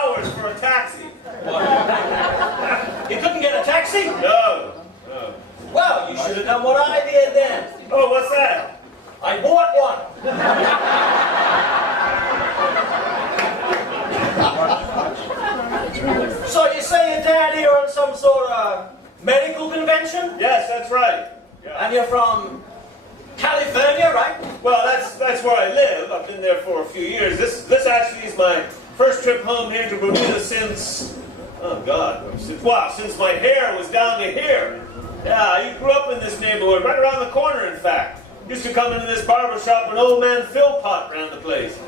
hours for a taxi. What? You couldn't get a taxi? No. No. Well, you should have done what I did then. Oh, what's that? I bought one. So you say you're down here on some sort of medical convention? Yes, that's right. Yeah. And you're from California, right? Well, that's where I live. I've been there for a few years. This actually is my first trip home here to Bermuda since, oh God, since my hair was down to here. Yeah, I grew up in this neighborhood, right around the corner, in fact. Used to come into this barber shop when old man Philpot ran the place.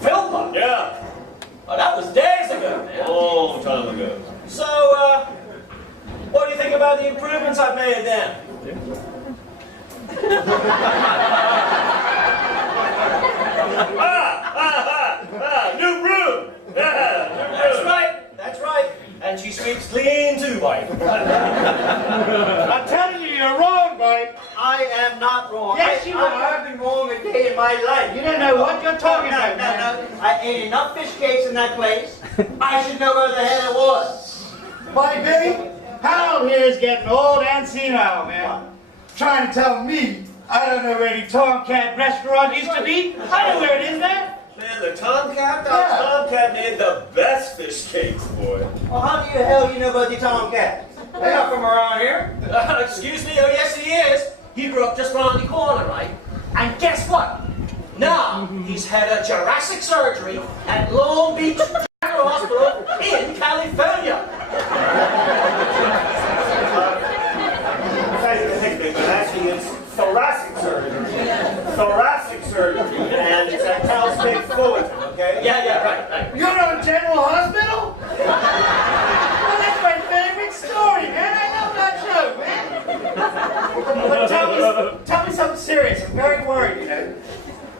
Philpot? Yeah. Oh, that was days ago, man. A long time ago. So, what do you think about the improvements I've made then? New broom! Yeah, new broom. That's right. And she sweeps clean too, Mike. I'm telling you, you're wrong, Mike. I am not wrong. Yes, you are. I've been wrong a day in my life. You don't know what you're talking about, man. No. I ate enough fish cakes in that place. I should know where the hell it was. Why, Billy, Harold here is getting old and senile, man. Trying to tell me I don't know where the Tomcat restaurant used to be. I know where it is now. Man, the Tomcat? Yeah. Tomcat made the best fish cakes, boy. Well, how the hell you know about the Tomcat? They're not from around here. Excuse me? Oh, yes, he is. He grew up just around the corner, right? And guess what? Now, he's had a Jurassic surgery at Long Beach General Hospital in California. Actually, it's thoracic surgery. Thoracic surgery, and it's at Cal State Fullerton, okay? Yeah, right. You're on General Hospital? Well, that's my favorite story, man. I know that show, man. But tell me something serious. I'm very worried, you know.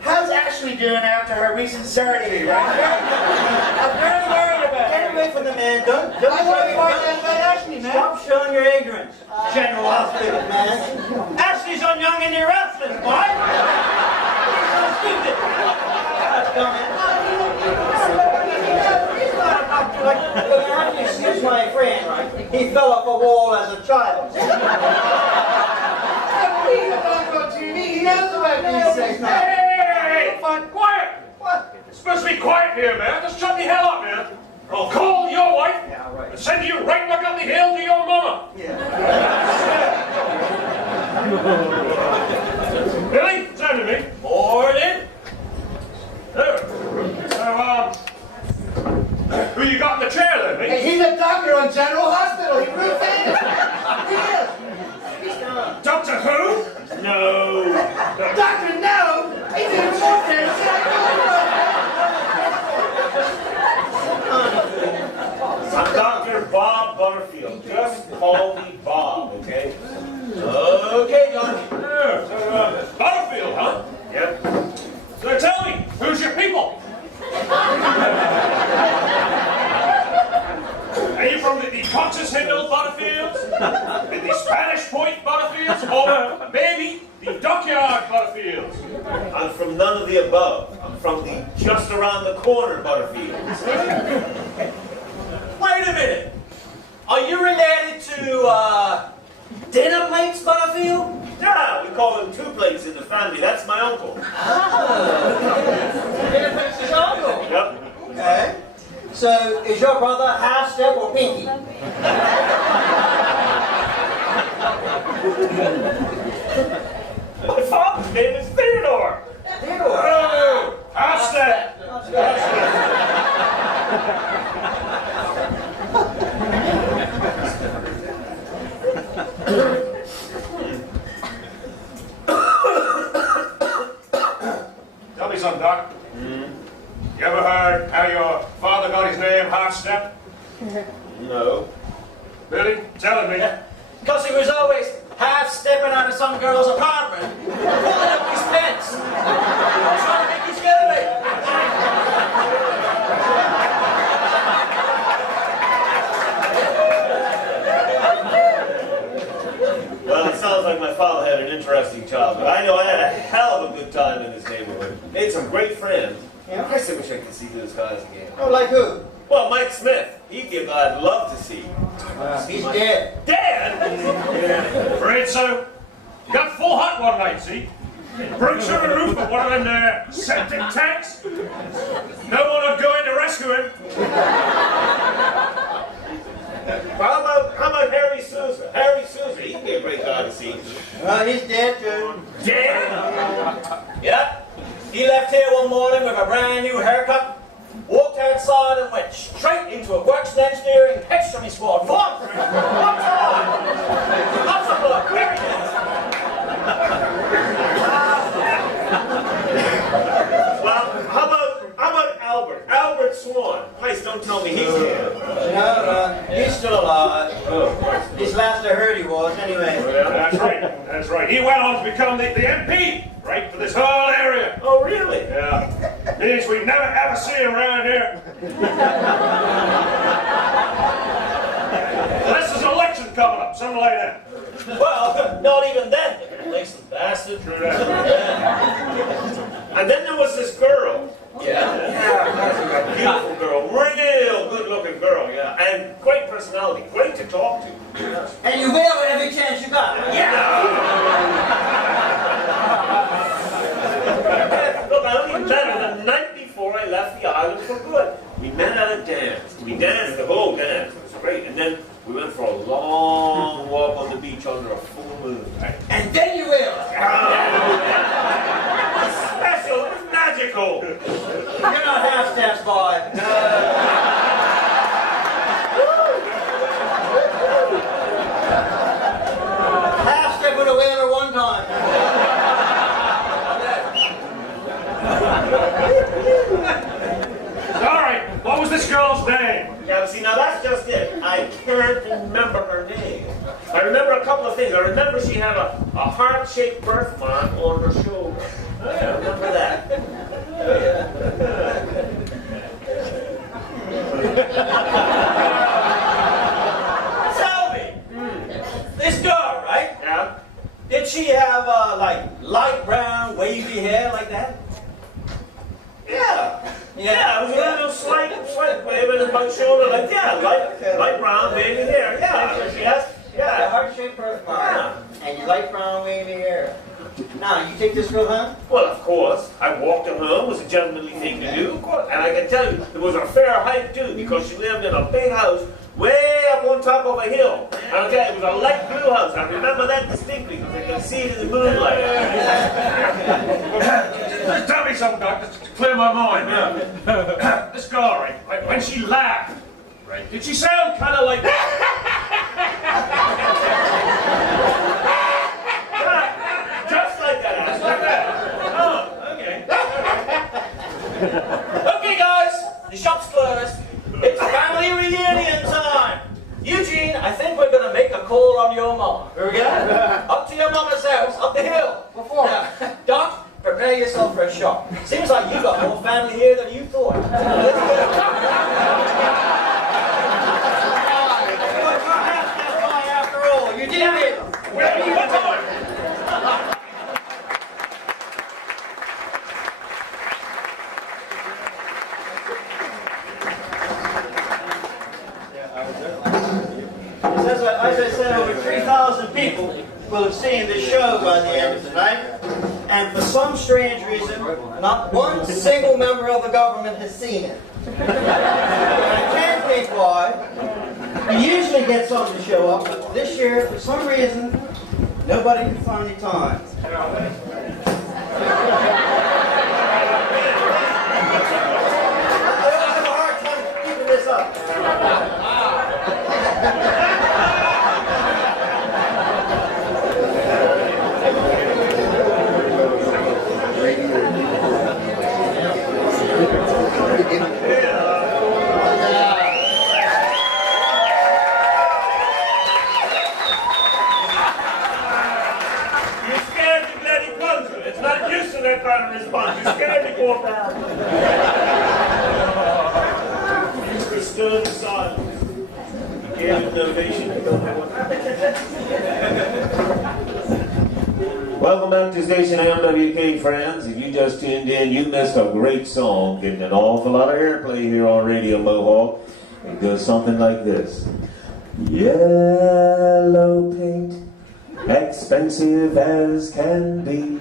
How's Ashley doing after her recent surgery, right? I'm very worried about Get her. away from the man. Don't I worry about Ashley, man. Stop showing your ignorance. General Hospital, man. Ashley's on Young and the Restless, boy. He's so stupid. Look, I have to excuse my friend. He fell off a wall as a child. He knows about these things now. Hey! Quiet! What? It's supposed to be quiet here, man. Just shut the hell up, man. I'll call your wife Yeah, right. and send you right back up the hill to your mama. Yeah. Billy, send to me. Morning. There. So, who you got in the chair then, Hey, mate? he's a doctor on General Hospital. He grew famous. He is. Doctor Who? No. Doctor No. He's even more famous than I I'm Dr. Bob Butterfield. Just call me Bob, okay? Okay, Johnny. Yeah, so, Butterfield, huh? Yep. So tell me, who's your people? Are you from the Texas Hill Butterfields? The Spanish Point Butterfields? Or maybe the Dockyard Butterfields? I'm from none of the above. I'm from the just around the corner Butterfields. Wait a minute. Are you related to, Dinner Plates Butterfield? Yeah, we call him two plates in the family. That's my uncle. Dinner Plates is uncle. Yep. Okay. So, is your brother half step or pinky? My father's name is Theodore. Theodore. Oh, how's that? Tell me something, Doc. You ever heard how your father got his name, Half Step? No. Billy, tell me. Because he was always half-stepping out of some girl's apartment, pulling up his pants, trying to make his getaway. Well, it sounds like my father had an interesting childhood. I know I had a hell of a good time in this neighborhood. Made some great friends. Yeah. I guess I wish I could see those guys again. Oh, like who? Well, about Mike Smith? He'd give I'd love to see. He's dead. Dad! Afraid so. He got full hot one night, see? Broke through the roof of one of them there septic tanks. No one would go in to rescue him. How about Harry Sousa? Harry Sousa, he'd be a great guy to see. He's dead too. Dead? Yeah. He left here one morning with a brand new haircut, walked outside and went straight into a works and engineering history squad. One time! Lots of luck, very nice. Well, how about Albert? Albert Swan. Please don't tell me he's dead. No, he's still alive. At least last I heard he was, anyway. Well, that's right. That's right. He went on to become the MP, right, for this whole area. Oh, really? Yeah. Means we never ever see him around here. Unless there's an election coming up, something like that. Well, not even then, the complacent bastard. True that. And then there was this girl. Yeah. Beautiful girl, real good-looking girl, yeah. And great personality, great to talk to. And you will every chance you got. Look, I only met her the night before I left the island for good. We met at a dance. We danced the whole dance. It was great. And then we went for a long walk on the beach under a full moon. And then you will. Special, it was magical. You're not half steps, boy. Half step with a whaler one time. All right. What was this girl's name? Yeah, but see, now that's just it. I can't remember her name. I remember a couple of things. I remember she had a heart-shaped birthmark on her shoulder. I remember that. Tell me, this girl, right? Yeah? Did she have, like, light brown, wavy hair like that? Yeah, it was a little slight waving in my shoulder, like, light brown, wavy hair, yeah. She has, A yeah. heart-shaped birthmark. And you light brown wavy hair. Now, you take this girl home? Well, of course, I walked her home. It was a gentlemanly thing to do, of course. And I can tell you, it was a fair hike, too, because she lived in a big house way up on top of a hill. And I'll tell you, it was a light blue house. I remember that distinctly, because I can see it in the moonlight. Just tell me something, Doctor, to clear my mind. Yeah. This girl, right, when she laughed, right, did she sound kind of like... Just like that. Just like that? Oh, okay. Okay, guys, the shop's closed. It's family reunion time. Eugene, I think we're gonna make a call on your mom. Up to your mama's house, up the hill. Now, Doc, prepare yourself for a shock. Seems like you got more family here than you thought. Let's go. After all, you did it. Where are you going? As I said, over 3,000 people will have seen this show by the end of tonight. And for some strange reason, not one single member of the government has seen it. I can't think why. We usually get some to show up, but this year, for some reason, nobody could find the time. I have a hard time keeping this up. That kind of response. You scared me, poor pal. We stood in silence. He gave him the ovation. Welcome back to Station MWK, friends. If you just tuned in, you missed a great song getting an awful lot of airplay here on Radio Mohawk. It goes something like this. Yellow paint, expensive as can be.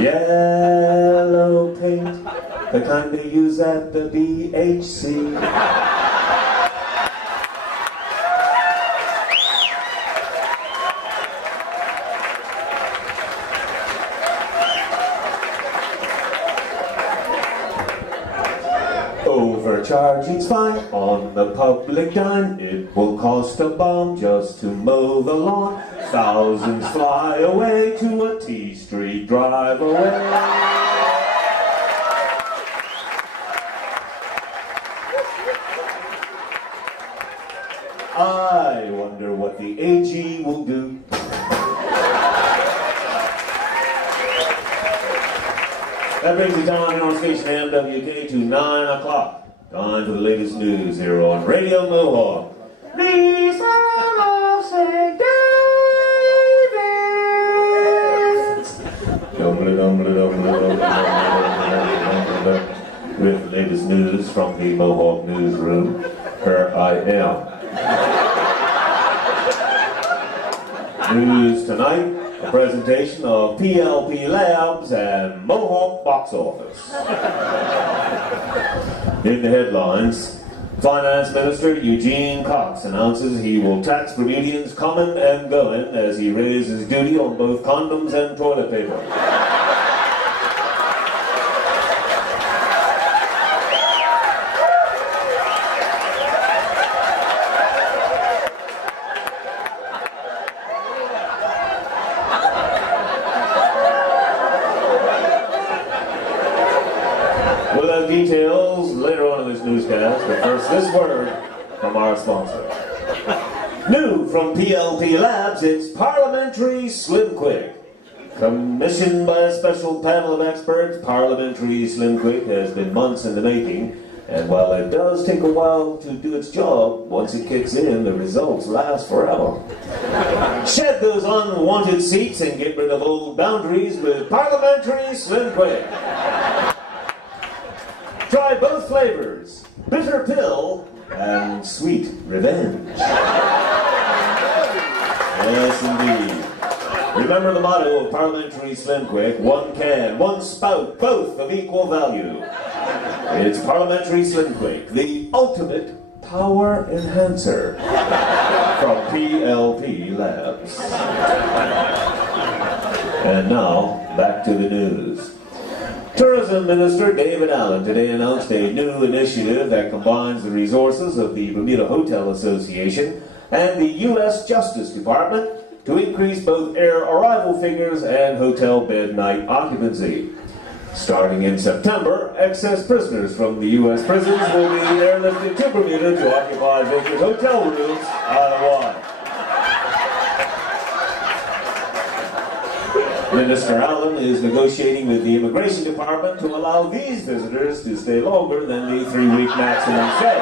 Yellow paint, the kind they use at the BHC. Overcharging's fine on the public dime. It will cost a bomb just to mow the lawn. Thousands fly away to a T Street drive away. I wonder what the AG will do. That brings the time here on station MWK to 9 o'clock. Time for the latest news here on Radio Mohawk. These are St. David's. With the latest news from the Mohawk newsroom, here I am. News tonight. A presentation of PLP Labs and Mohawk Box Office. In the headlines, Finance Minister Eugene Cox announces he will tax Bermudians coming and going as he raises duty on both condoms and toilet paper. Details later on in this newscast, but first this word from our sponsor. New from PLP Labs, it's Parliamentary Slim Quick. Commissioned by a special panel of experts, Parliamentary Slim Quick has been months in the making, and while it does take a while to do its job, once it kicks in, the results last forever. Shed those unwanted seats and get rid of old boundaries with Parliamentary Slim Quick. Try both flavors, bitter pill and sweet revenge. Yes, indeed. Remember the motto of Parliamentary Slim Quick, one can, one spout, both of equal value. It's Parliamentary Slim Quick, the ultimate power enhancer from PLP Labs. And now, back to the news. Tourism Minister David Allen today announced a new initiative that combines the resources of the Bermuda Hotel Association and the U.S. Justice Department to increase both air arrival figures and hotel bed night occupancy. Starting in September, excess prisoners from the U.S. prisons will be airlifted to Bermuda to occupy vacant hotel rooms island-wide. Minister Allen is negotiating with the Immigration Department to allow these visitors to stay longer than the 3-week maximum stay.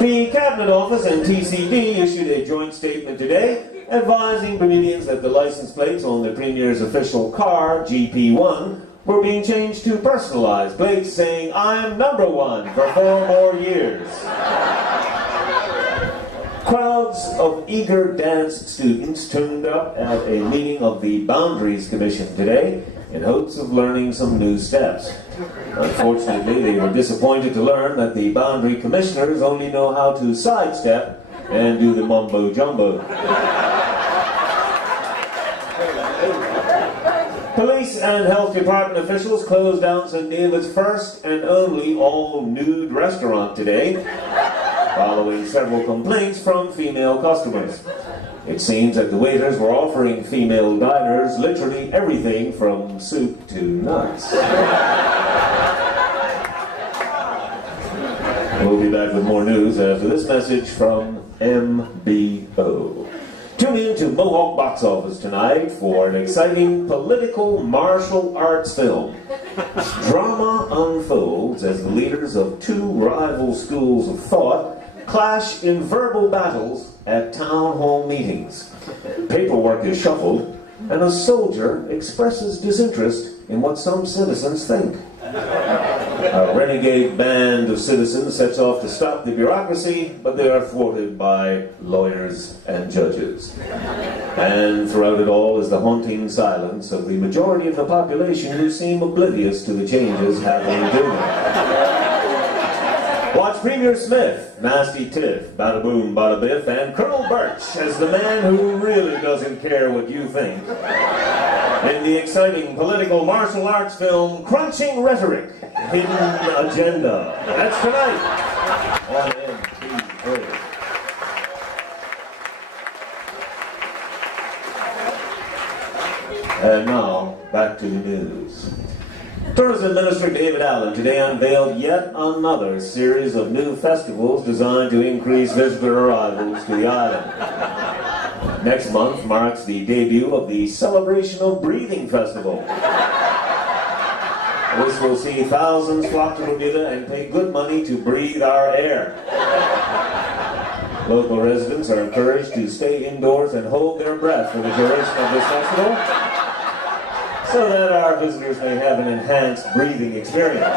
The Cabinet Office and TCD issued a joint statement today advising Bermudians that the license plates on the Premier's official car, GP1, were being changed to personalized plates saying, "I'm number one" for 4 more years. Crowds of eager dance students turned up at a meeting of the Boundaries Commission today in hopes of learning some new steps. Unfortunately, they were disappointed to learn that the boundary commissioners only know how to sidestep and do the mumbo-jumbo. Police and health department officials closed down St. David's first and only all-nude restaurant today, following several complaints from female customers. It seems that the waiters were offering female diners literally everything from soup to nuts. We'll be back with more news after this message from MBO. Tune in to Mohawk Box Office tonight for an exciting political martial arts film. Drama unfolds as the leaders of 2 rival schools of thought clash in verbal battles at town hall meetings. Paperwork is shuffled, and a soldier expresses disinterest in what some citizens think. A renegade band of citizens sets off to stop the bureaucracy, but they are thwarted by lawyers and judges. And throughout it all is the haunting silence of the majority of the population who seem oblivious to the changes happening to them. Watch Premier Smith, Nasty Tiff, Bada Boom, Bada Biff, and Colonel Birch as the man who really doesn't care what you think in the exciting political martial arts film Crunching Rhetoric, Hidden Agenda. That's tonight on NTUU. And now, back to the news. Tourism Minister David Allen today unveiled yet another series of new festivals designed to increase visitor arrivals to the island. Next month marks the debut of the Celebration of Breathing Festival. This will see thousands flock to Bermuda and pay good money to breathe our air. Local residents are encouraged to stay indoors and hold their breath for the duration of this festival, so that our visitors may have an enhanced breathing experience.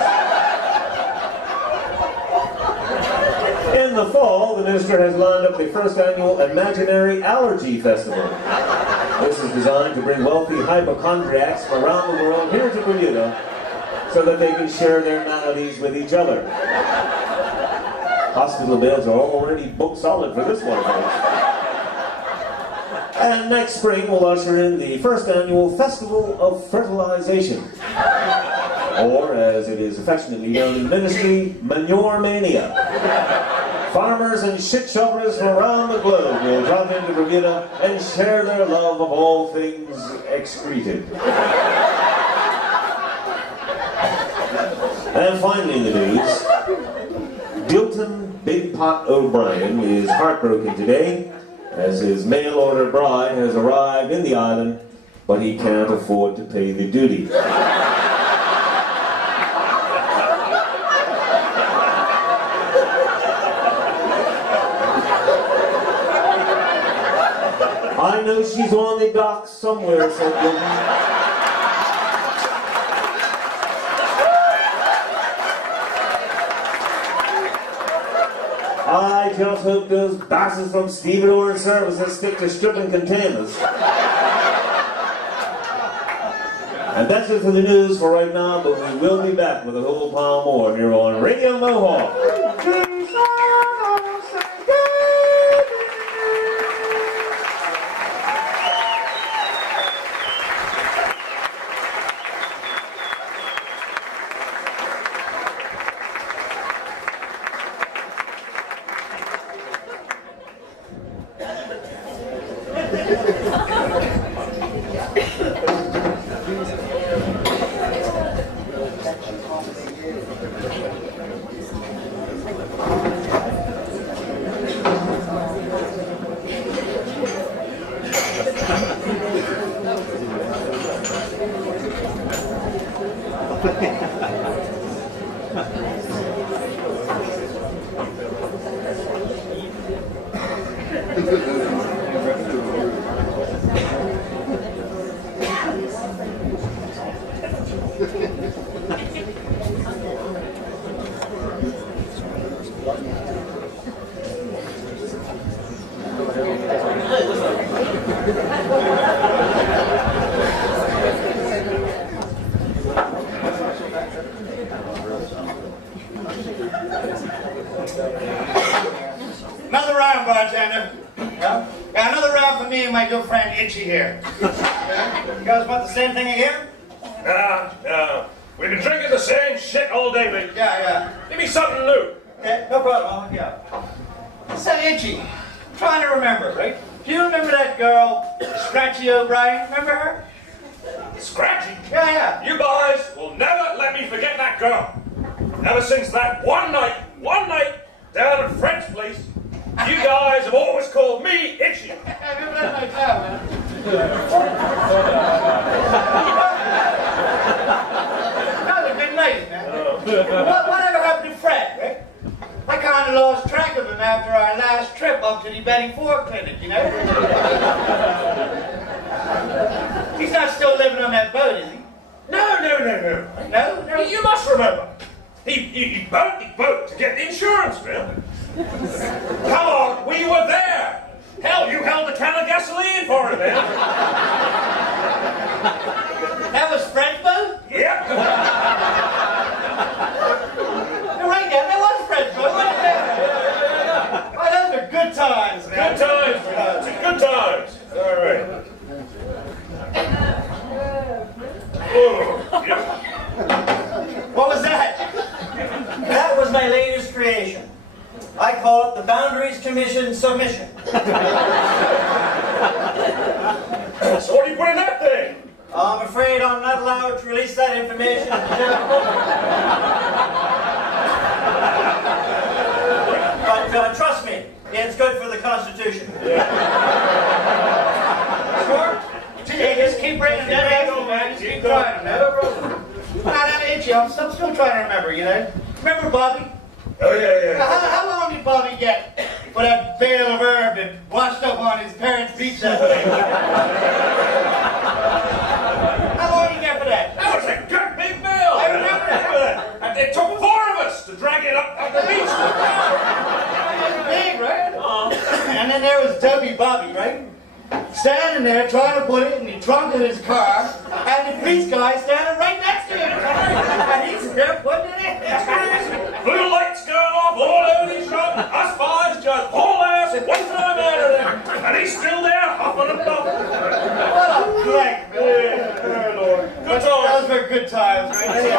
In the fall, the minister has lined up the first annual Imaginary Allergy Festival. This is designed to bring wealthy hypochondriacs from around the world here to Bermuda so that they can share their maladies with each other. Hospital bills are already booked solid for this one, folks. And next spring we'll usher in the first annual Festival of Fertilization, or as it is affectionately known in ministry, Manure Mania. Farmers and shit shovelers from around the globe will drop into Bermuda and share their love of all things excreted. And finally in the news, Dilton Big Pot O'Brien is heartbroken today as his mail-order bride has arrived in the island, but he can't afford to pay the duty. I know she's on the docks somewhere, said Dilton. I just hope those bastards from stevedore services stick to stripping containers. And that's it for the news for right now, but we will be back with a whole pile more here on Radio Mohawk. Another round, bartender. Yeah, another round for me and my good friend Itchy here. You guys want the same thing again? No. We've been drinking the same shit all day, mate. Yeah. Give me something new. Okay, no problem. I'll hook you up. Say, Itchy, I'm trying to remember, right? Do you remember that girl, Scratchy O'Brien? Remember her? Scratchy? Yeah. You boys will never let me forget that girl. Ever since that one night down at French Place, you guys have always called me Itchy. I remember that night down, man. That was a good night, man. Whatever happened to Fred, right? I kind of lost track of him after our last trip up to the Betty Ford Clinic, you know? He's not still living on that boat, is he? No. No? You must remember. He boat to get the insurance bill. Come on, we were there. Hell, you held a can of gasoline for him, man. That was Fred's boat? Yep. You're right, yeah, that was Fred's boat, wasn't it? Oh, those are good times, man. Good times, man. Good times. All right. Oh, yep. What was that? That was my latest creation. I call it the Boundaries Commission Submission. So what do you put in that thing? I'm afraid I'm not allowed to release that information to the general public. But trust me, it's good for the Constitution. Sure? Hey, just keep bringing that up, man. Just keep trying, man. No problem. Not itchy. I'm still trying to remember, you know? Remember Bobby? Oh, yeah. How long did Bobby get for that bale of herb that washed up on his parents' beach that day? How long did he get for that? That was a good big bill. I remember that. And it took 4 of us to drag it up the beach. It was big, right? And then there was Dubby Bobby, right? Standing there trying to put it in the trunk of his car, and the police guy standing right next to him. And he's there putting it in. Blue lights going off all over his truck. Us boys just haul ass at one time out of there. And he's still there, huffing and puffing. What a crank, man. Oh, Lord. Good times. Those were good times, right?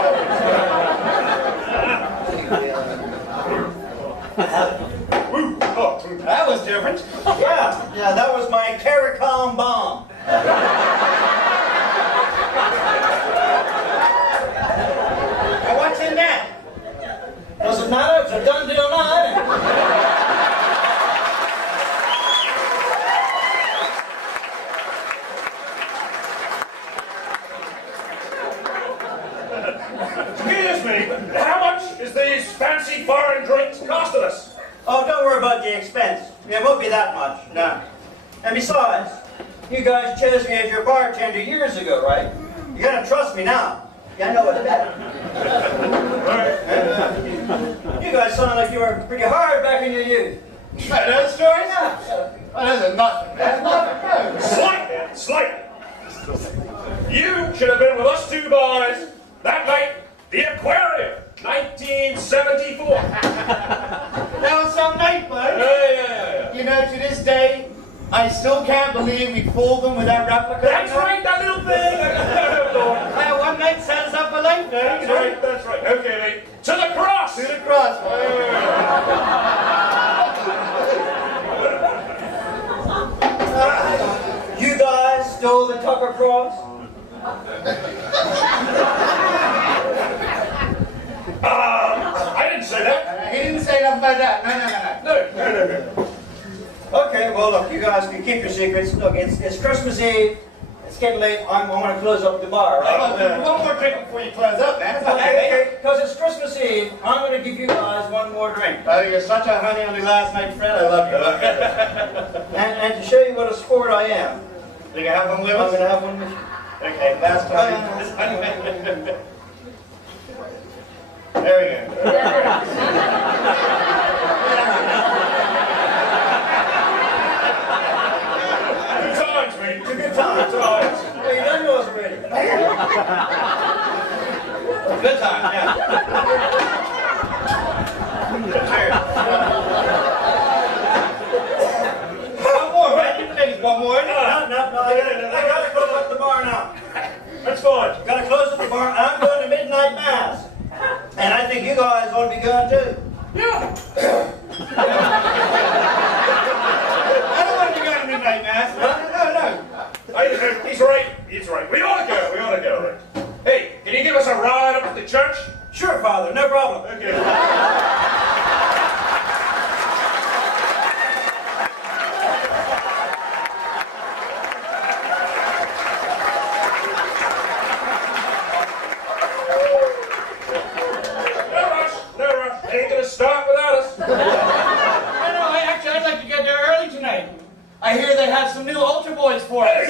That was different. Yeah, that was my CARICOM bomb. And what's in that? Doesn't matter, it's a done deal now. Excuse me, how much is these fancy foreign drinks costing us? Oh, don't worry about the expense. It won't be that much, no. And besides, you guys chose me as your bartender years ago, right? You gotta trust me now. I know it's better. You guys sound like you were pretty hard back in your youth. Those stories? Oh, those are nothing. That's nothing. Slight. You should have been with us 2 boys that night, the aquarium, 1974. That was some night, bud. Yeah. You know, to this day, I still can't believe we fooled them with that replica. That's right, that little thing. That one night set us up for life, though. That's right. Okay, mate. To the cross. To the cross, boy. You guys stole the Tucker Cross? I didn't say that. He didn't say nothing about that. No. No. Okay, well, look, you guys can keep your secrets. Look, it's Christmas Eve. It's getting late. I'm going to close up the bar, right? One more drink before you close up, man. Okay, because it's Christmas Eve, I'm going to give you guys one more drink. Oh, you're such a honey on the last night friend. I love you. And to show you what a sport I am, You can have one with I'm us? going to have one with you. Okay, last time. There we go. Good times, mate. Good times. Well, you done yours already. Good time, yeah. Cheers. One more, man. You can take one more. No, I got to close up the bar now. That's fine. Got to close up the bar. I'm going to midnight mass. And I think you guys ought to be going too. Yeah. I don't want to go to midnight mass. No. He's right. We ought to go, right? Hey, can you give us a ride up to the church? Sure, Father, no problem. Okay. No rush. Ain't gonna start without us. No, they have some new Ultra Boys for us.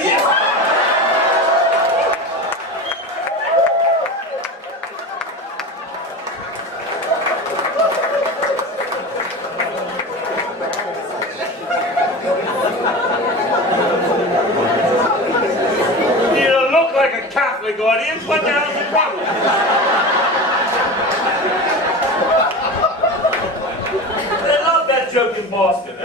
You look like a Catholic audience. What the hell's the problem? They love that joke in Boston.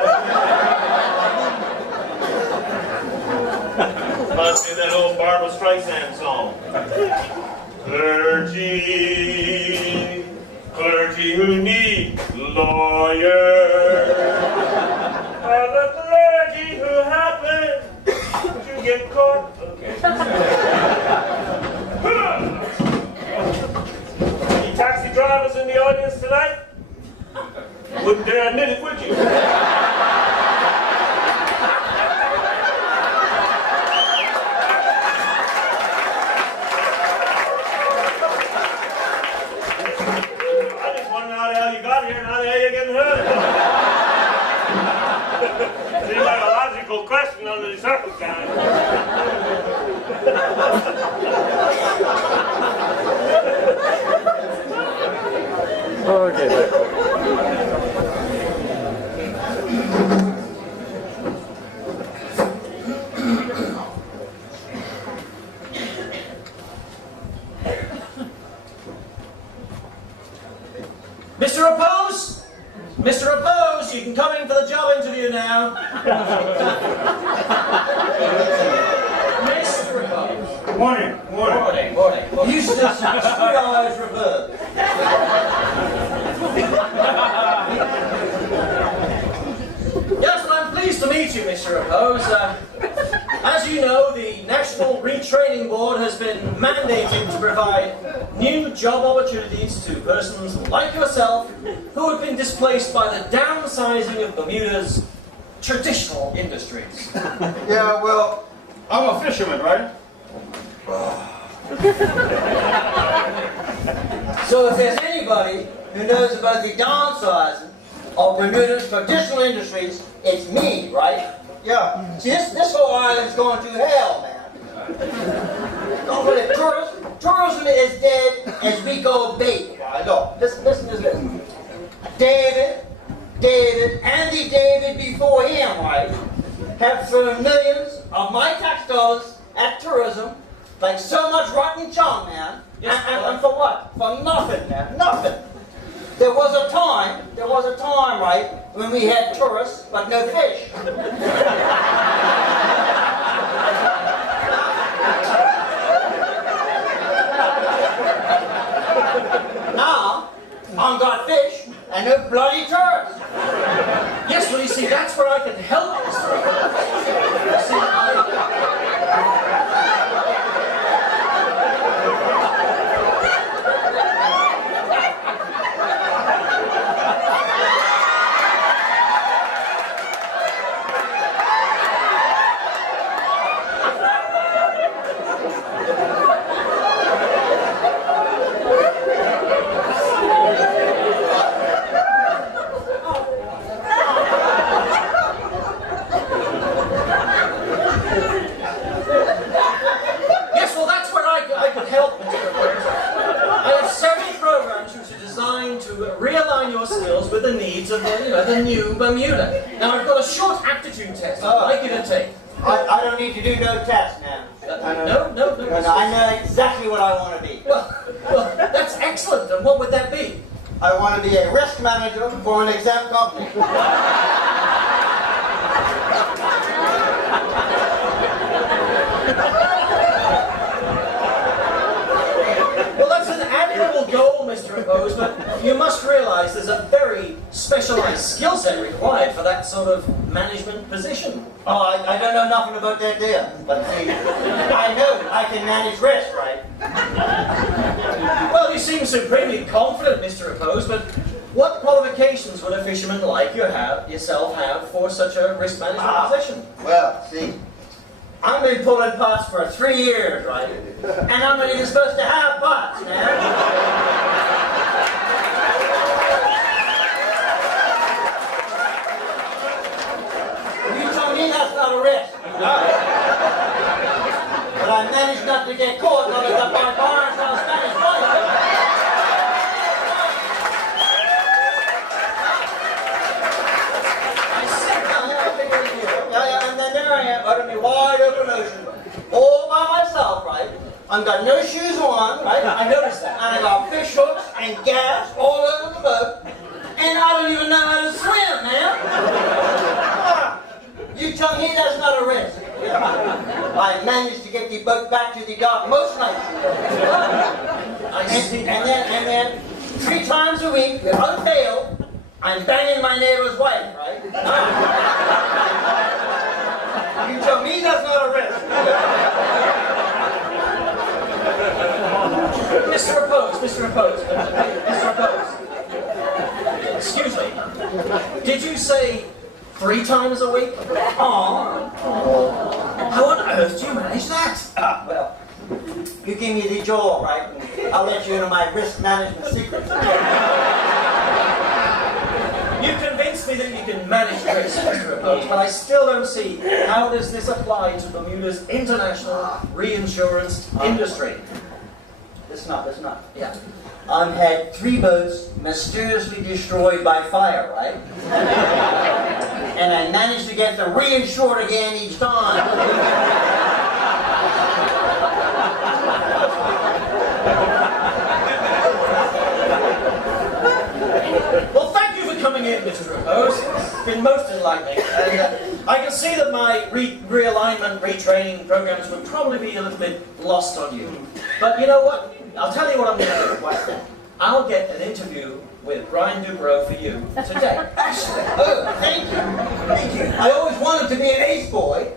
Reminds me of that old Barbra Streisand song. Clergy who need lawyers. Are the clergy who happen to get caught. Okay. Any taxi drivers in the audience tonight? Wouldn't dare admit it, would you? Seems like a logical question under the circumstances. Okay. Mr. Oppose? Mr. Oppose, you can come in for the job interview now. Mr. Oppose. Morning. Morning. Eustace Squid Eyes Reverb. Yes, well, I'm pleased to meet you, Mr. Oppose. As you know, the National Retraining Board has been mandated to provide new job opportunities to persons like yourself who have been displaced by the downsizing of Bermuda's traditional industries. Yeah, well, I'm a fisherman, right? So if there's anybody who knows about the downsizing of Bermuda's traditional industries, it's me, right? Yeah. See, this whole island's going to hell, man. Don't believe tourism is dead as we go bait. Right? Look, listen. David, and the David before him, right, have thrown millions of my tax dollars at tourism like so much rotten chum, man. Yes, and for what? For nothing, man. Nothing. There was a time, right, when we had tourists but no fish. Now, I've got fish and no bloody tourists. Yes, well, you see, that's where I can help, Mr. Oppose. See, realign your skills with the needs of the new Bermuda. Now, I've got a short aptitude test I'd like you to take. I don't need to do no test, man. No. I know exactly what I want to be. Well, that's excellent. And what would that be? I want to be a risk manager for an exempt company. Well, that's an admirable goal, Mr. Oppose, but you must realize there's a very specialized skill set required for that sort of management position. Oh, I don't know nothing about that there. But see, I know I can manage risk, right? Well, you seem supremely confident, Mr. Oppose, but what qualifications would a fisherman like yourself have for such a risk management position? Well, see, I've been pulling pots for 3 years, right? And I'm not even supposed to have pots, man. You tell me that's not a risk. I've got no shoes on, right? I noticed that. And I got fish hooks and gas all over the boat. And I don't even know how to swim, man. You tell me that's not a risk. I managed to get the boat back to the dock most nights. And then 3 times a week, without fail, I'm banging my neighbor's wife, right? You tell me that's not a risk. Mr. Repose, Mr. Repose, Mr. Repose. Excuse me. Did you say 3 times a week? Aw. How on earth do you manage that? Well, you give me the job, right? And I'll let you into my risk management secrets. You convinced me that you can manage risk, Mr. Repose, but I still don't see how does this apply to Bermuda's international reinsurance industry. Listen up, listen up. Yeah. I've had 3 boats mysteriously destroyed by fire, right? And I managed to get them reinsured again each time. Well, thank you for coming in, Mr. Repose. It's been most enlightening. And I can see that my realignment, retraining programs would probably be a little bit lost on you. But you know what? I'll tell you what I'm going to do. I'll get an interview with Brian Dubrow for you today. Excellent. Oh, thank you. Thank you. I always wanted to be an ace boy.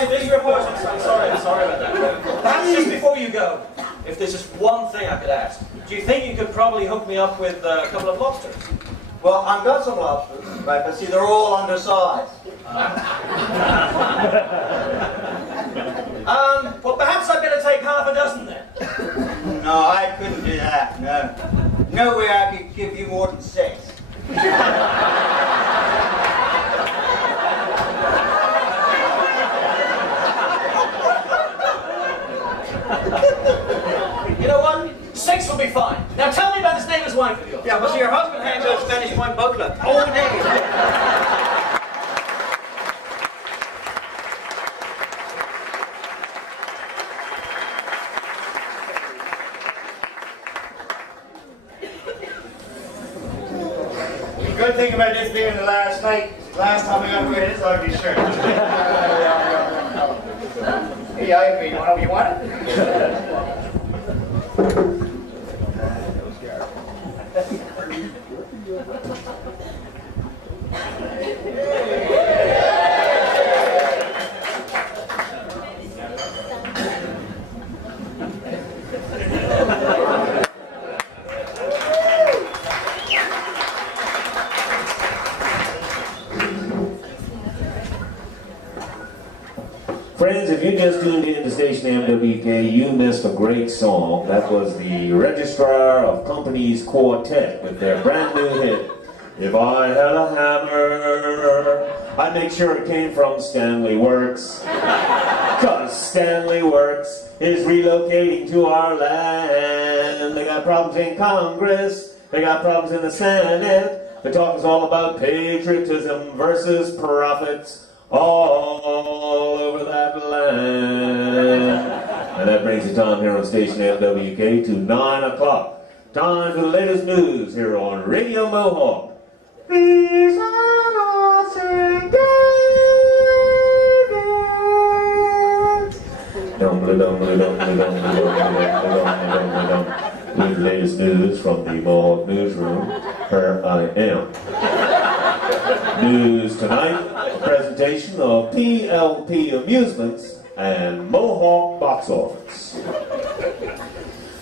Mr. Repose, I'm sorry about that. Perhaps just before you go, if there's just one thing I could ask, do you think you could probably hook me up with a couple of lobsters? Well, I've got some lobsters, right, but see, they're all undersized. Well, perhaps I'd better take half a dozen then. No, I couldn't do that, no. No way I could give you more than 6. You know what? 6 will be fine. Now tell me about this neighbor's wife of yours. Yeah, but see, your husband hangs out Spanish Point Boat Club all day. The good thing about this being the last night, last time I got to wear this ugly shirt. Hey, I agree. You want it? Friends, if you just tuned in to station MWK, you missed a great song. That was the Registrar of Companies Quartet with their brand new hit, If I Had a Hammer. I'd make sure it came from Stanley Works, cause Stanley Works is relocating to our land. They got problems in Congress, they got problems in the Senate. The talk is all about patriotism versus profits all over that land. And that brings the time here on station FWK to 9 o'clock. Time for the latest news here on Radio Mohawk. These are all St. With the latest news from the Mohawk newsroom, here I am. News tonight, a presentation of PLP Amusements and Mohawk Box Office.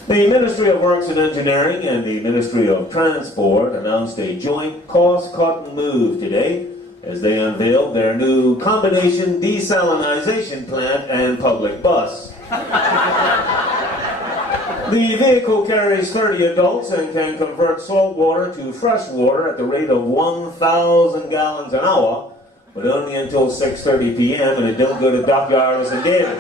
The Ministry of Works and Engineering and the Ministry of Transport announced a joint cost-cutting move today as they unveiled their new combination desalinization plant and public bus. The vehicle carries 30 adults and can convert salt water to fresh water at the rate of 1,000 gallons an hour, but only until 6:30 p.m. and it don't go to dockyards and gators.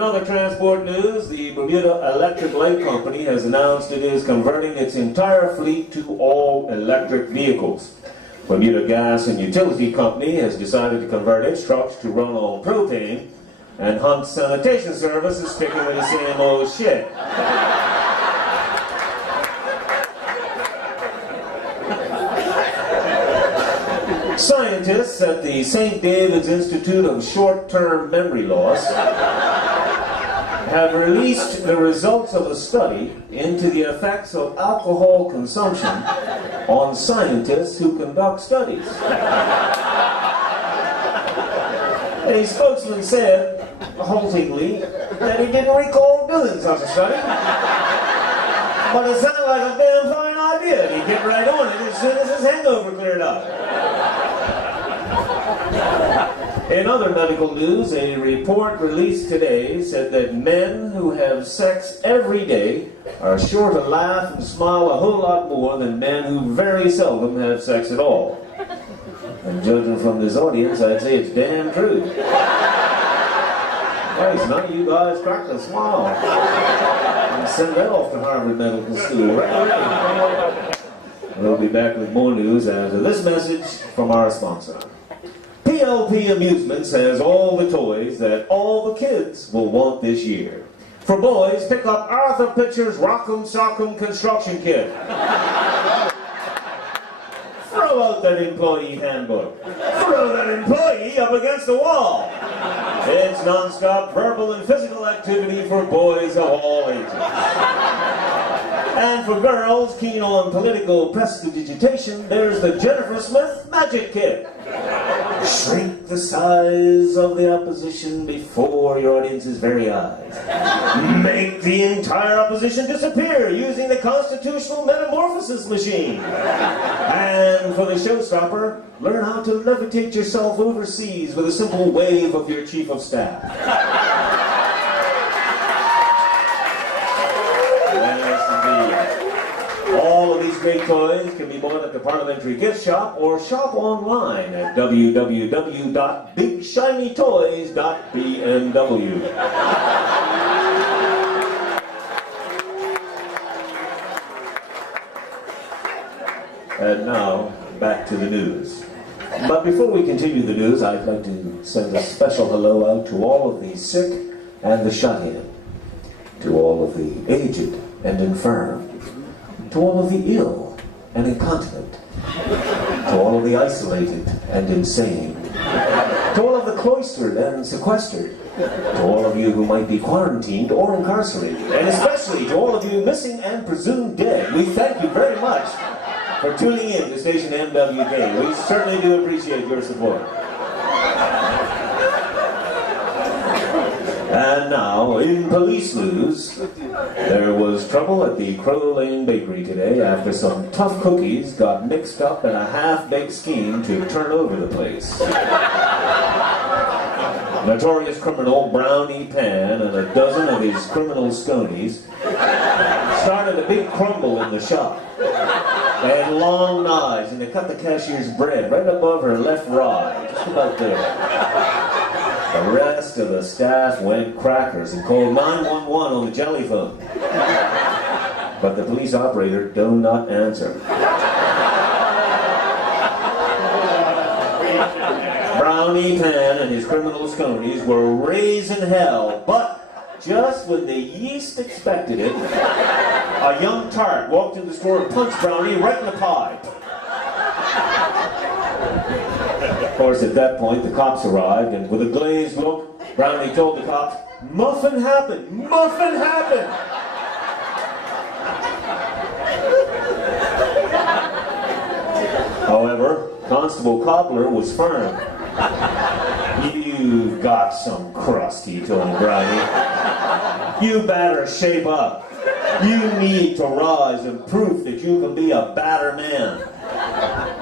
In other transport news, the Bermuda Electric Light Company has announced it is converting its entire fleet to all-electric vehicles. Bermuda Gas and Utility Company has decided to convert its trucks to run on propane, and Hunt's Sanitation Service is sticking with the same old shit. Scientists at the St. David's Institute of Short-Term Memory Loss have released the results of a study into the effects of alcohol consumption on scientists who conduct studies. A spokesman said, haltingly, that he didn't recall doing such a study. But it sounded like a damn fine idea. He'd get right on it as soon as his hangover cleared up. In other medical news, a report released today said that men who have sex every day are sure to laugh and smile a whole lot more than men who very seldom have sex at all. And judging from this audience, I'd say it's damn true. Christ, none of you guys cracked a smile. And send that off to Harvard Medical School. Right? We'll be back with more news after this message from our sponsor. PLP Amusements has all the toys that all the kids will want this year. For boys, pick up Arthur Pitcher's Rock'em Sock'em Construction Kit. Throw out that employee handbook. Throw that employee up against the wall. It's non-stop verbal and physical activity for boys of all ages. And for girls keen on political prestidigitation, there's the Jennifer Smith Magic Kit. Shrink the size of the opposition before your audience's very eyes. Make the entire opposition disappear using the constitutional metamorphosis machine. And for the showstopper, learn how to levitate yourself overseas with a simple wave of your chief of staff. All of these great toys can be bought at the Parliamentary Gift Shop or shop online at www.bigshinytoys.bmw. And now, back to the news. But before we continue the news, I'd like to send a special hello out to all of the sick and the shut-in, to all of the aged and infirm, to all of the ill and incontinent, to all of the isolated and insane, to all of the cloistered and sequestered, to all of you who might be quarantined or incarcerated, and especially to all of you missing and presumed dead. We thank you very much for tuning in to station MWK. We certainly do appreciate your support. And now, in police news, there was trouble at the Crow Lane Bakery today after some tough cookies got mixed up in a half-baked scheme to turn over the place. Notorious criminal Brownie Pan and a dozen of his criminal sconies started a big crumble in the shop. They had long knives and they cut the cashier's bread right above her left rod, just about there. The rest of the staff went crackers and called 911 on the jellyphone. But the police operator do not answer. Brownie Pan and his criminal sconies were raising hell, but just when the yeast expected it, a young tart walked in the store and punched Brownie right in the pipe. Of course, at that point, the cops arrived, and with a glazed look, Brownie told the cops, "Muffin happened! Muffin happened!" However, Constable Cobbler was firm. "You've got some crust," he told Brownie. "You better shape up. You need to rise and prove that you can be a better man."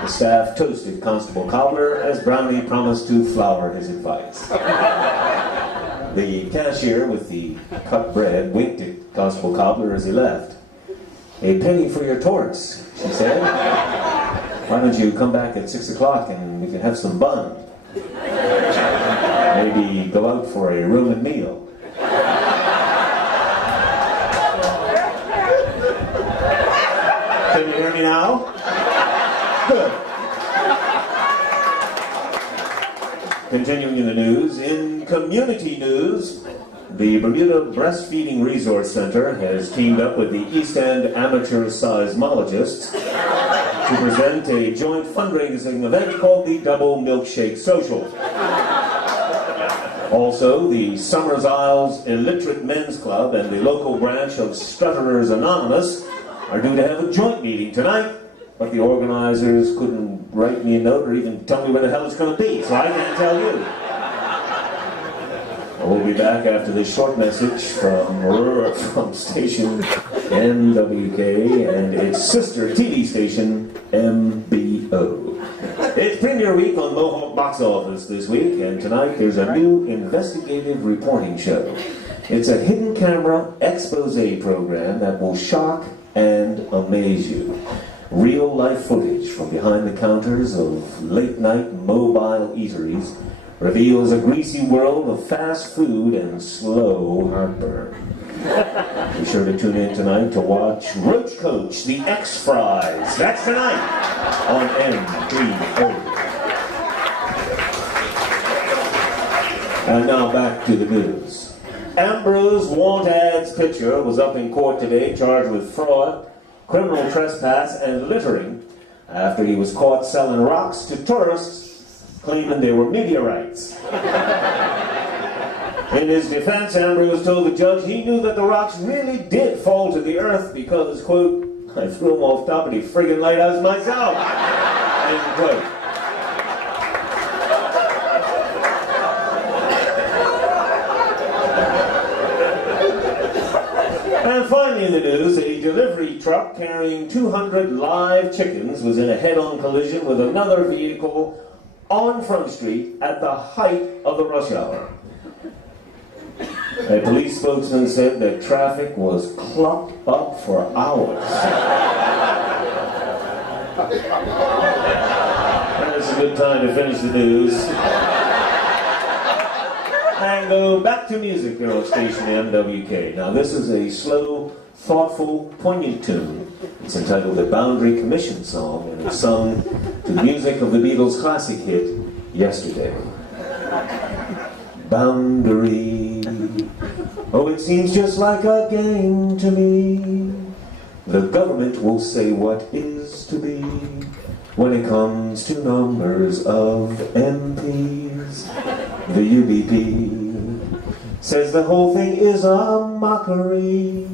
The staff toasted Constable Cobbler as Brownie promised to flower his advice. The cashier with the cut bread winked at Constable Cobbler as he left. "A penny for your torts," she said. "Why don't you come back at 6 o'clock and we can have some bun? Maybe go out for a Roman meal." Can you hear me now? Good. Continuing in the news, in community news, the Bermuda Breastfeeding Resource Center has teamed up with the East End Amateur Seismologists to present a joint fundraising event called the Double Milkshake Social. Also, the Summers Isles Illiterate Men's Club and the local branch of Stutterers Anonymous are due to have a joint meeting tonight, but the organizers couldn't write me a note or even tell me where the hell it's going to be, so I can't tell you. We'll be back after this short message from station NWK and its sister TV station MBO. It's premiere week on Mohawk Box Office this week, and tonight there's a new investigative reporting show. It's a hidden camera expose program that will shock and amaze you. Real life footage from behind the counters of late night mobile eateries reveals a greasy world of fast food and slow heartburn. Be sure to tune in tonight to watch Roach Coach, the X-Fries. That's tonight on NTUU. And now back to the news. Ambrose Want-Ads pitcher was up in court today charged with fraud, criminal trespass, and littering after he was caught selling rocks to tourists claiming they were meteorites. In his defense, Ambrose told the judge he knew that the rocks really did fall to the earth because, quote, I threw them off top of the friggin' lighthouse myself, end quote. And finally in the news, a delivery truck carrying 200 live chickens was in a head-on collision with another vehicle on Front Street at the height of the rush hour. A police spokesman said that traffic was clogged up for hours. And it's a good time to finish the news. And go back to music here on station MWK. Now this is a slow, thoughtful, poignant tune. It's entitled The Boundary Commission Song, and it's sung to the music of the Beatles' classic hit, Yesterday. Boundary, oh it seems just like a game to me. The government will say what is to be when it comes to numbers of MPs. The UBP says the whole thing is a mockery.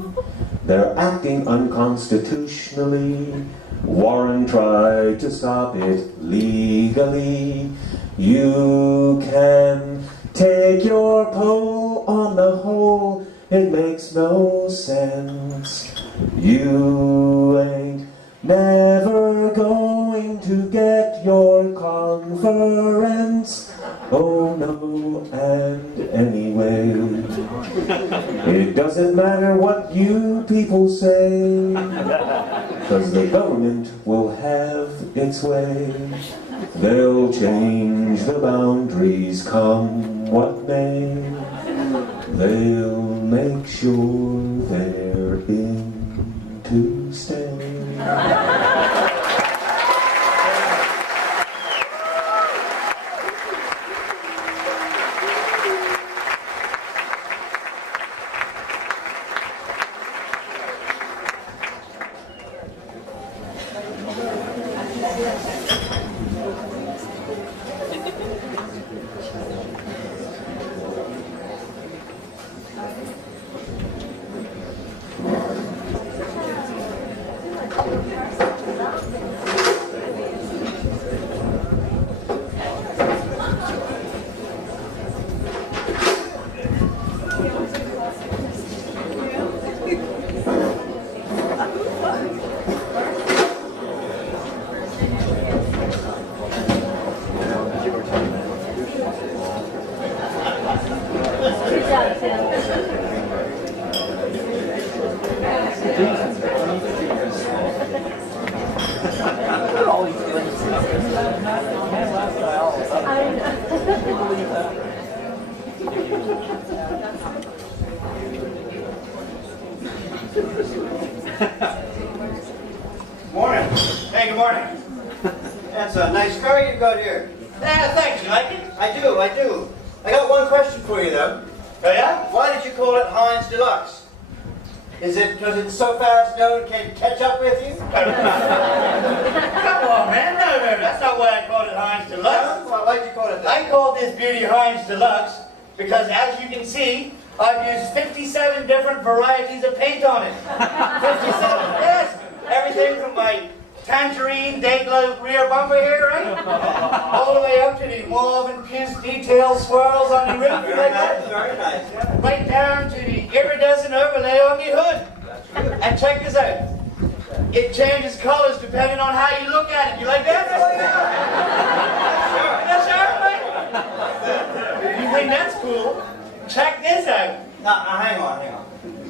They're acting unconstitutionally. Warren tried to stop it legally. You can take your poll on the whole, it makes no sense. You ain't never going to get your conference. Oh no, and anyway, it doesn't matter what you people say, 'cause the government will have its way. They'll change the boundaries come what may. They'll make sure they're in to stay. good morning. That's a nice car you've got here. Yeah, thanks. You like it? I do. I got one question for you, though. Oh, yeah? Why did you call it Heinz Deluxe? Is it because it's so fast no one can catch up with you? Come on, man. No, that's not why I called it Heinz Deluxe. Well, why'd you call it that? I called this beauty Heinz Deluxe because, as you can see, I've used 57 different varieties of paint on it. 57, yes. Everything from my tangerine Dayglow rear bumper here, right? All the way up to the mauve and puce detail swirls on the roof, like that. Very nice, yeah. Right down to the iridescent overlay on the hood. And check this out. It changes colors depending on how you look at it. You like that? That's right? You think that's cool? Check this out. Now, hang on.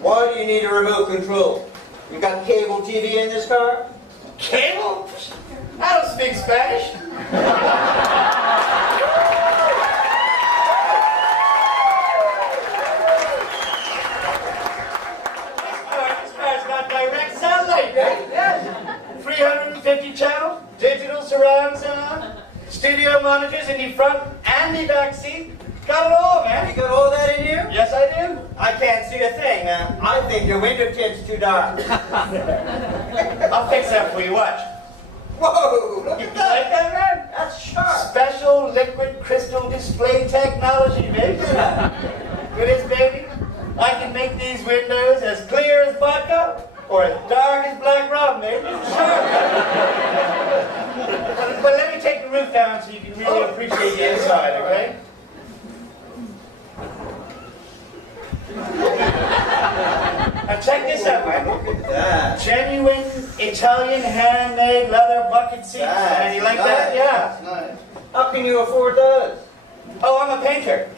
Why do you need a remote control? You got cable TV in this car? Cable? I don't speak Spanish. This car's got direct satellite, right? Yes. 350 channels, digital surround sound, studio monitors in the front and the back seat. Got it all, man. You got all that in here? Yes, I do. I can't see a thing, man. I think your window tint's too dark. I'll fix that for you. Watch. Whoa! Look You at like that. that, man? That's sharp. Special liquid crystal display technology, baby. It is, baby. I can make these windows as clear as vodka or as dark as black rum, baby. Sure. But let me take the roof down so you can really appreciate the inside, okay? Now check this out, man. Look at that. Genuine Italian handmade leather bucket seats. And you like that? Yeah. That's nice. How can you afford those? Oh, I'm a painter.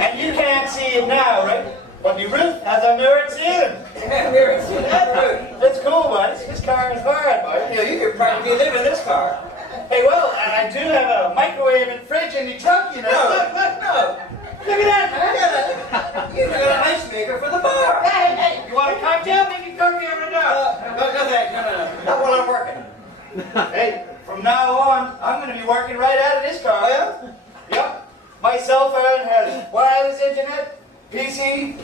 And you can't see it now, right? But the roof has a mirrored ceiling. Yeah, mirror, see that roof. That's cool, bud. This car is hard, bud. You know, you could practically live in this car. Hey, well, and I do have a microwave and fridge in the trunk, you know. No, Look. no. Look at that, man. You got an ice maker for the bar. Hey, you want a cocktail? Make a cookie or a No, thanks. No. Not while I'm working. Hey, from now on, I'm going to be working right out of this car. Oh, yeah? Yep. My cell phone has wireless internet, PC,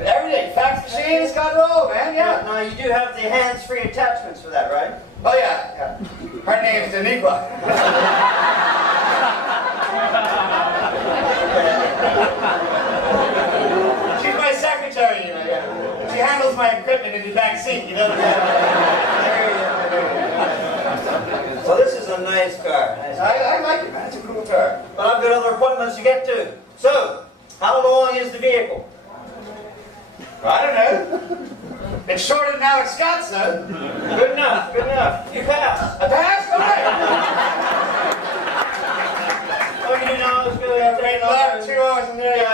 everything. Fax machine, it's got it all, man. Yeah. Now, you do have the hands-free attachments for that, right? Oh, yeah. Her name's Daniqua. She's my secretary, you know. Yeah. She handles my equipment in the back seat, you know. So this is a nice car. Nice car. I like it, man. It's a cool car. But I've got other appointments to get to. So, how long is the vehicle? I don't know. It's shorter than Alex Scott's, though. Good enough. You pass. A pass? All right. Oh, you know, it's good. Wait, 2 hours in there. Yeah.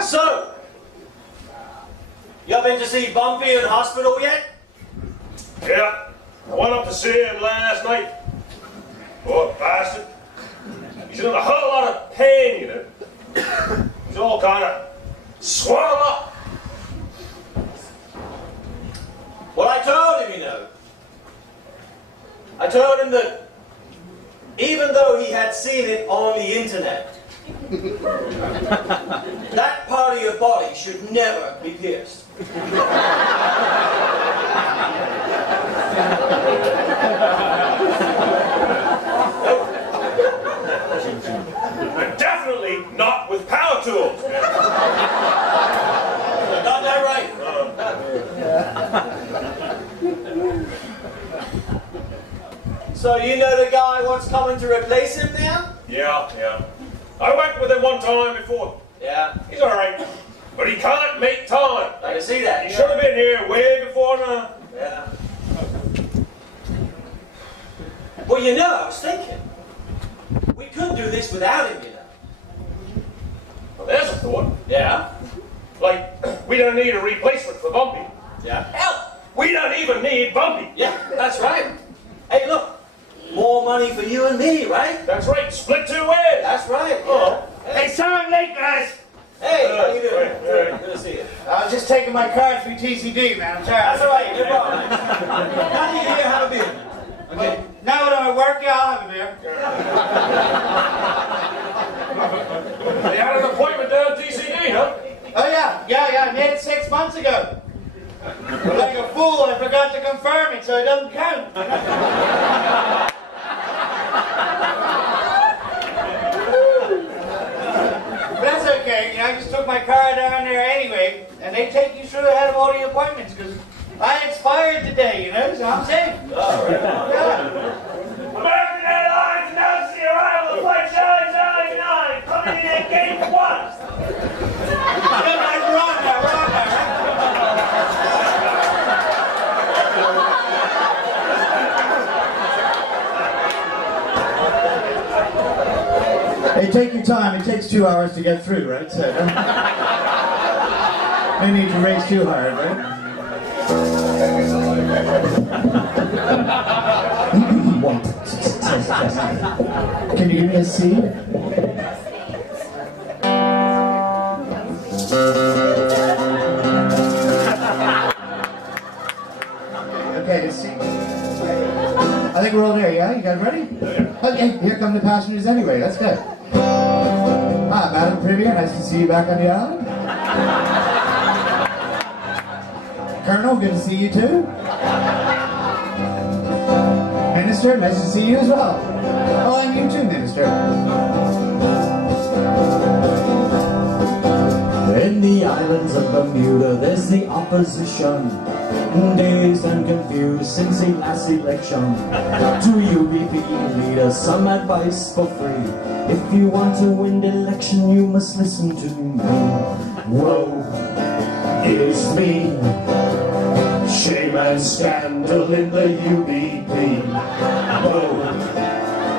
So, y'all been to see Bumpy in hospital yet? Yeah, I went up to see him last night. Poor bastard. He's in a whole lot of pain, you know. He's all kind of swelled up. Well, I told him, you know. I told him that even though he had seen it on the internet, that part of your body should never be pierced. Definitely not with power tools. Got that right. So you know the guy what's coming to replace him now? Yeah. I went with him one time before. Yeah, He's all right, but he can't make time. I can see that. He should have been here way before now. Yeah. Well, you know, I was thinking, we could do this without him, you know. Well, there's a thought. Yeah? Like, we don't need a replacement for Bumpy. Yeah. Hell! We don't even need Bumpy. Yeah, that's right. Hey, look, more money for you and me, right? That's right, split 2 ways. That's right. Oh. Hey, sorry I'm late, guys. Hey, how you doing? Hey. Good to see you. I was just taking my car through TCD, man. I'm sorry. That's all right, no problem. How do you hear how to be? Okay. Now that I'm at work, yeah, I'll have a beer. They had an appointment down at TCD, huh? Oh, yeah, I made it 6 months ago. But like a fool, I forgot to confirm it, so it doesn't count. But that's okay, you know, I just took my car down there anyway, and they take you through ahead of all the appointments, because I expired today, you know, so I'm safe. Oh, right. Yeah. American Airlines announced the arrival of Flight Charlie 99, coming in at gate 1. Yeah, we're on now, right? Hey, take your time. It takes 2 hours to get through, right? So no need to race too hard, right? One. Can you give me a seat? Okay, the seat. I think we're all there, yeah? You guys ready? Okay, here come the passengers anyway. That's good. Hi, Madam Premier. Nice to see you back on the island. Colonel, good to see you too. Minister, nice to see you as well. Oh, and you too, Minister. In the islands of Bermuda, there's the opposition. Dazed and confused since the last election. To UBP leaders, some advice for free. If you want to win the election, you must listen to me. Woe is me. Shame and scandal in the UBP. Woe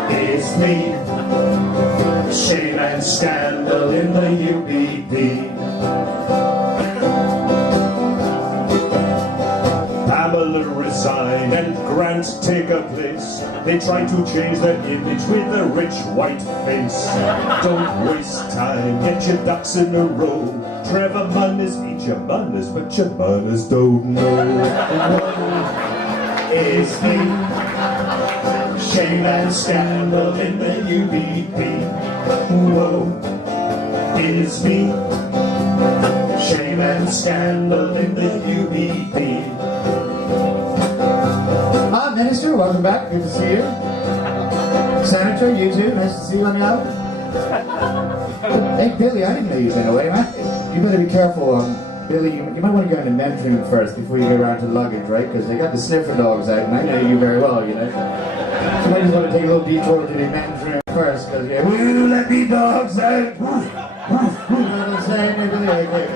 is me. Shame and scandal in the UBP. Pamela resign and Grant take a place. They try to change their image with a rich white face. Don't waste time, get your ducks in a row. Trevor Munners eat your munners, but your munners don't know. Woe is me. Shame and scandal in the UBP. Woe is me. Shame and scandal in the UBP. Hi, Minister. Welcome back. Good to see you. Senator, you too. Nice to see you on the island. Hey, Billy, I didn't know you'd been away, man. You better be careful. Billy, you might want to go into men's room first before you get around to luggage, right? Because they got the sniffer dogs out, and I know you very well, you know. So you might just want to take a little detour to the men's room first, because, yeah, will you let the dogs out? Woof, woof, woof. You know what I'm saying? Billy, okay.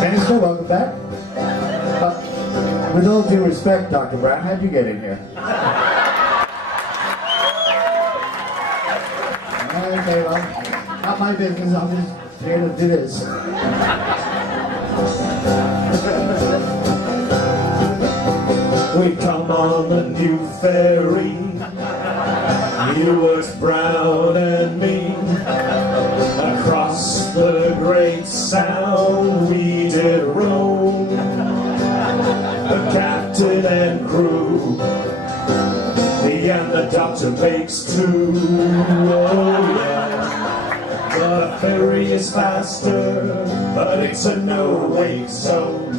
Minister, welcome back. With all due respect, Dr. Brown, how'd you get in here? Okay, well, not my business. I'm just here to do this. We come on the new ferry. You was brown and mean. Across the great sound we did roam. The captain and crew, and the doctor makes two. Oh yeah. The ferry is faster, but it's a no-wake zone.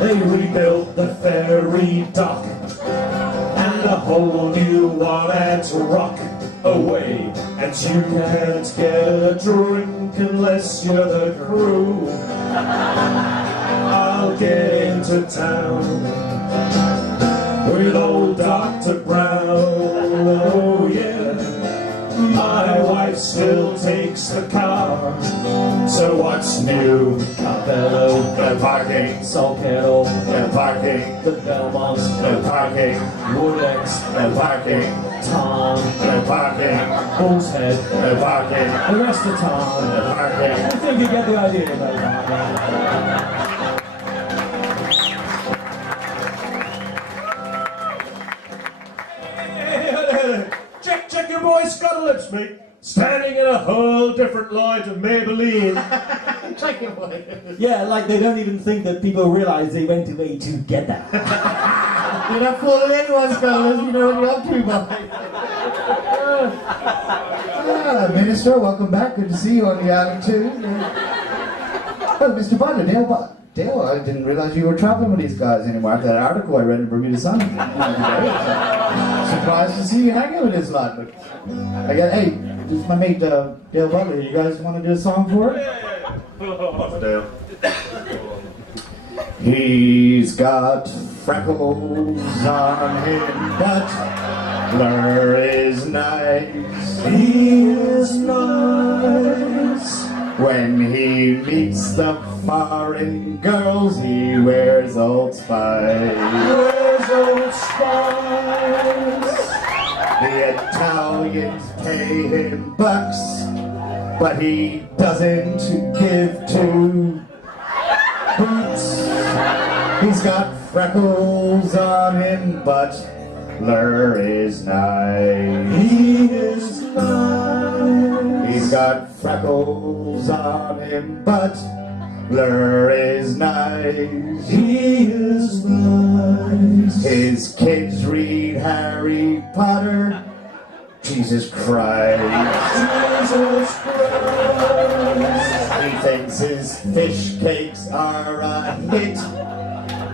They rebuilt the ferry dock, and a whole new one had to rock away. And you can't get a drink unless you're the crew. I'll get into town with old Dr. Brown. Oh yeah, my wife still takes the car. So what's new? Capello, no parking. Salkedo, no parking. The Belmont, no parking. Woodex, no parking. Tom, no parking. Bull's Head, no parking. The rest of town, no parking. I think you get the idea, though. Check your boy's scuttlets, mate. Standing in a whole different line to Maybelline. Check your boy. Yeah, like they don't even think that people realize they went away together. You're not fooling anyone, fellas. You know what you're up to, boy. Minister, welcome back. Good to see you on the island, too. Oh, Mr. Butler, Dale, I didn't realize you were traveling with these guys anymore after that article I read in Bermuda Sun. Surprised to see you hanging with this lot. But I got, hey, this is my mate, Dale Butler. You guys want to do a song for it? Dale. He's got freckles on him, but Blur is nice. He is nice. When he meets the foreign girls, he wears Old Spice. Where's Old Spice? The Italians pay him bucks, but he doesn't give two hoots. He's got freckles on him, but Blur is nice. He is nice. He's got freckles on him, but Blur is nice. He is nice. His kids read Harry Potter. Jesus Christ. Jesus Christ. He thinks his fish cakes are a hit,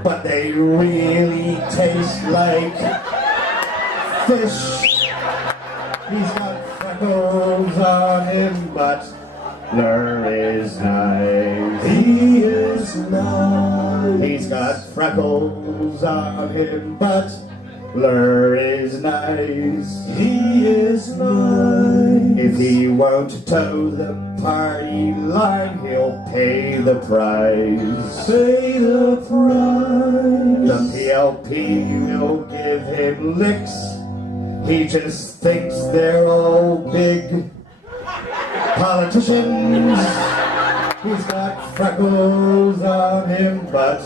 but they really taste like fish. He's got freckles on him, but Blur is nice. He is nice. He's got freckles on him, but Blur is nice. He is nice. If he won't toe the party line, he'll pay the price. Pay the price. The PLP will give him licks. He just thinks they're all big politicians. He's got freckles on him, but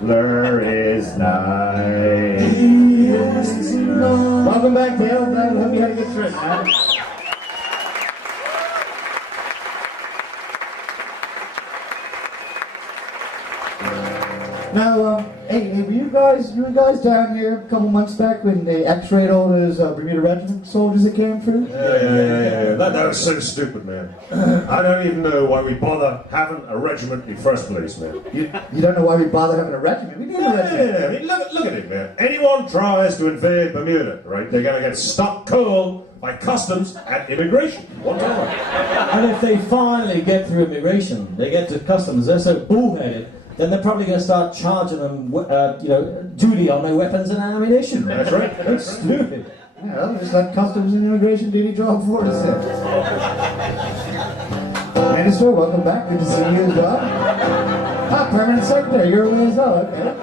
Blur is nice. He is nice. Welcome back, Dale. Glad to have you had a good trip, man. Now, hey, were you guys down here a couple months back when they x-rayed all those Bermuda Regiment soldiers that came through? Yeah. That was so stupid, man. I don't even know why we bother having a regiment in the first place, man. You don't know why we bother having a regiment? We need a regiment. Yeah. I mean, look at it, man. Anyone tries to invade Bermuda, right? They're gonna get stuck cold by customs and immigration. One time. And if they finally get through immigration, they get to customs, they're so bullheaded, then they're probably going to start charging them, duty on their weapons and ammunition. That's right. That's stupid. Yeah, well, just let customs and immigration duty job for us then. Minister, welcome back. Good to see you as well. Ah, permanent secretary, you're away as well. Okay.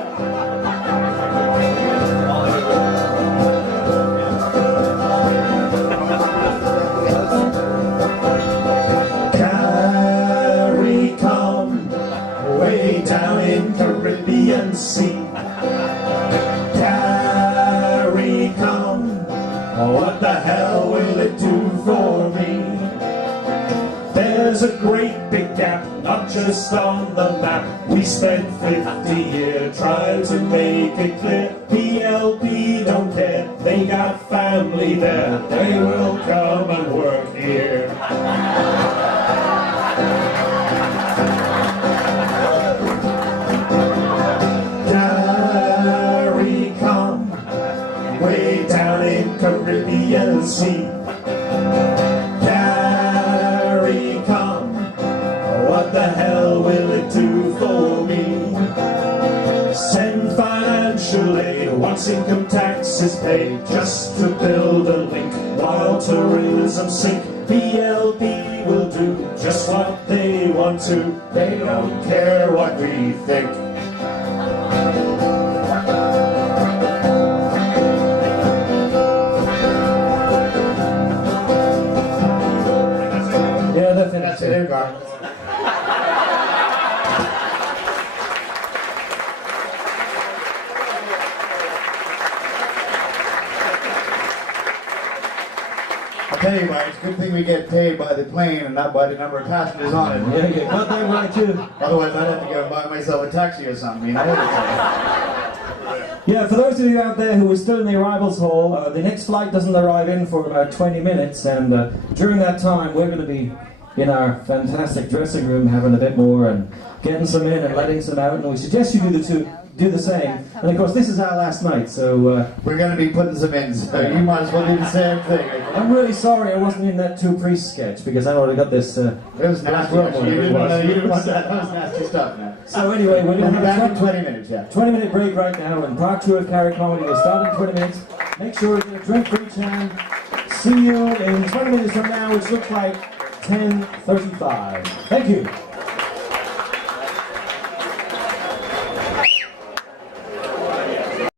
hell will it do for me? There's a great big gap, not just on the map. We spent 50 years trying to make it clear. PLP don't care, they got family there. They will come and work here. Caricom, way down in Caribbean Sea. What the hell will it do for me? Send financial aid once income tax is paid, just to build a link while tourism sink. PLB will do just what they want to. They don't care what we think. Yeah, that's it. That's it, there you go. I'll tell you, Mike, it's a good thing we get paid by the plane and not by the number of passengers on it. Yeah, you got that right too. Otherwise, I'd have to go and buy myself a taxi or something, you know? Yeah, for those of you out there who are still in the arrivals hall, the next flight doesn't arrive in for about 20 minutes, and during that time we're going to be in our fantastic dressing room having a bit more and getting some in and letting some out, and we suggest you do the same. And of course, this is our last night, so we're going to be putting some in, so you might as well do the same thing. I'm really sorry I wasn't in that Two Priests sketch, because I already got this it was nasty, actually. You didn't want that. That was nasty stuff, man. So anyway, we're going to We'll be have back a in 20 minutes, yeah. 20-minute break right now, and part 2 of Caricomedy will start in 20 minutes. Make sure you get a drink for each hand. See you in 20 minutes from now, which looks like 10:35. Thank you.